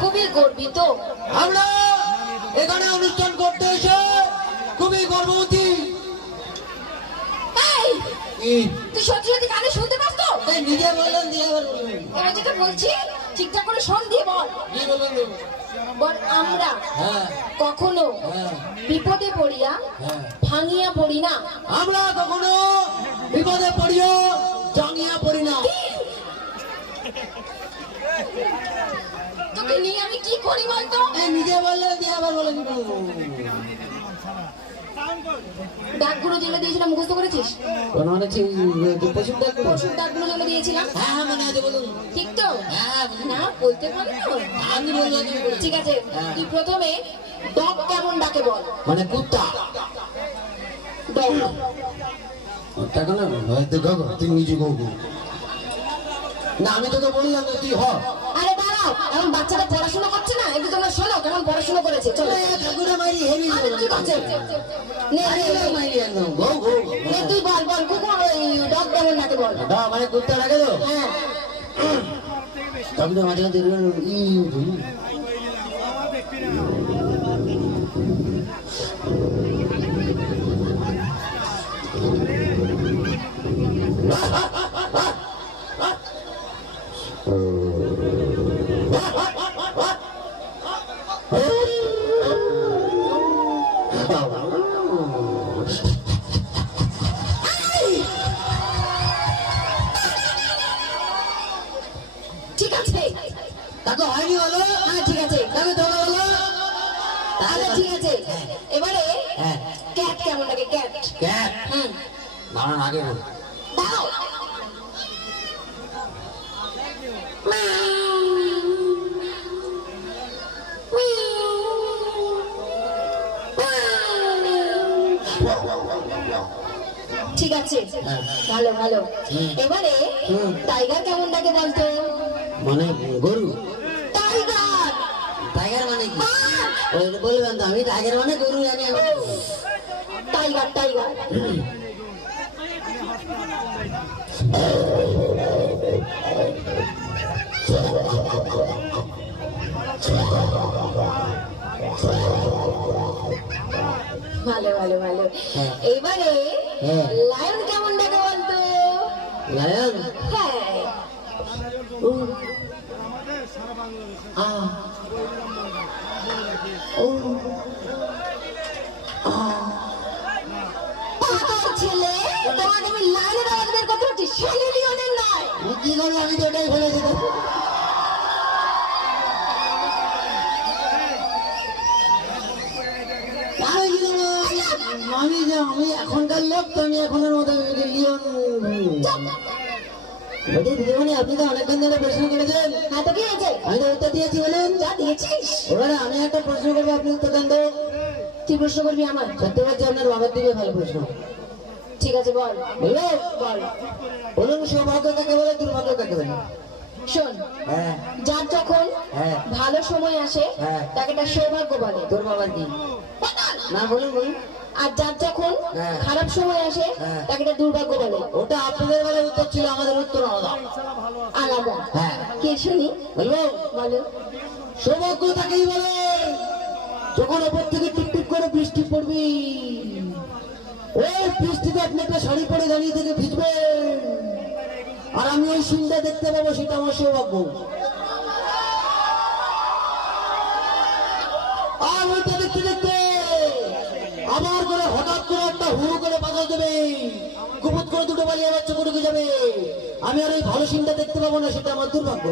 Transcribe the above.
খুবই গর্বিত। আমরা এখানে অনুষ্ঠান করতে এসে খুবই গর্ববতী। তুই সত্যি সত্যি কানে শুনতে পাস তো? নিজে বললেন দিয়ে আবার বললেন। এবার যেটা বলছি ঠিকঠাক করে শোন, দিয়ে বল। কি বলবেন? বল আমরা হ্যাঁ কখনো হ্যাঁ বিপদে পড়িয়া হ্যাঁ। ভাঙিয়া পড়ি না। আমরা কখনো বিপদে পড়িও জাঙ্গিয়া পড়ি না। তোকে নিয়ে আমি কি করি বলতো? নিজে বললেন দিয়ে আবার বলেন। ডাকগুলো যেগুলো দিয়েছিলাম মুখস্থ করেছিস? মানে পশুর ডাক, পশুর ডাকগুলো যেগুলো দিয়েছিলাম হ্যাঁ মনে আছে, বলুন। ঠিক তো? হ্যাঁ না বলতে পারি তো? আমি বললাম। ঠিক আছে, তুই প্রথমে ডগ কেমন ডাকে বল। মানে কুত্তা। ডগ টাকা না তুই নিজে গো না, আমি তোকে বললাম না তুই হ। আরে দাঁড়াও, এখন বাচ্চাটা পড়াশোনা করছে না, একটু তোমরা শোনো কেমন পড়াশোনা করেছে। চলো ঠাকুরা মারি হেভি আরে কি করছে? নে নে মারি একদম গো গো। নে তুই বল বল কুকুর ওই ডগ কেমন ডাকে বল। দা মানে কুত্তা লাগে তো। হ্যাঁ তবে তো মাঝে মাঝে ঠিক আছে, তাকে হয়নি বলো। হ্যাঁ ঠিক আছে, তাকে ধরো বলো। তাহলে ঠিক আছে। এবারে হ্যাঁ ক্যাট কেমন ডাকে? ক্যাট ক্যাট হুম দাঁড়ান আগে বল। দাও। ঠিক আছে, ভালো ভালো। এবারে টাইগার কেমন ডাকে বলতো? মানে গরু। টাইগার টাইগার মানে কি? ওই বলবেন তো, আমি টাইগার মানে গরু জানি। টাইগার টাইগার ভালো ভালো ভালো। এবারে লায়ন কেমন ডাকে বলতো? লায়ন হ্যাঁ ছেলে, তোমাকে আমি লাইনের আওয়াজ বের করতে হচ্ছে, ছেলে লিওনের নয়। কি করবো, আমি তো ওটাই ফেলে দিতাম। আমি এখনকার লোক তো, আমি এখনের মতো লিওন। আপনি তো অনেকক্ষণ ধরে প্রশ্ন করেছেন। হ্যাঁ তো কি হয়েছে? আমি তো উত্তর দিয়েছি, বলেন যা দিয়েছিস। এবারে আমি একটা প্রশ্ন করবো, আপনি উত্তর দেন তো। তুই প্রশ্ন করবি আমার? সত্যি বলছি, আপনার বাবার দিকে ভালো প্রশ্ন। ঠিক আছে বল। বলবো? বল বলুন, সৌভাগ্য কাকে বলে, দুর্ভাগ্য কাকে বলে? শোন, হ্যাঁ যার যখন হ্যাঁ ভালো সময় আসে হ্যাঁ। তাকে তার সৌভাগ্য বলে। তোর বাবার কি না, বলুন বলুন। আর যার যখন হ্যাঁ। খারাপ সময় আসে হ্যাঁ। তাকে তার দুর্ভাগ্য বলে। ওটা আপনাদের বেলায় উত্তর ছিল, আমাদের উত্তর আলাদা। আলাদা? হ্যাঁ কে শুনি? বলবো? বলো। সৌভাগ্য তাকেই বলে যখন ওপর থেকে টিপটিপ করে বৃষ্টি পড়বি, ওই বৃষ্টিতে আপনি একটা শাড়ি পরে দাঁড়িয়ে থেকে ভিজবে, আর আমি ওই সিনটা দেখতে পাবো, সেটা আমার সৌভাগ্য। আর ওইটা দেখতে দেখতে আমার করে হঠাৎ করে একটা হুড়ু করে বাজার দেবে, কুপুত করে দুটো বালিয়া বাচ্চা করে যাবে, আমি আর ওই ভালো সিনটা দেখতে পাবো না, সেটা আমার দুর্ভাগ্য।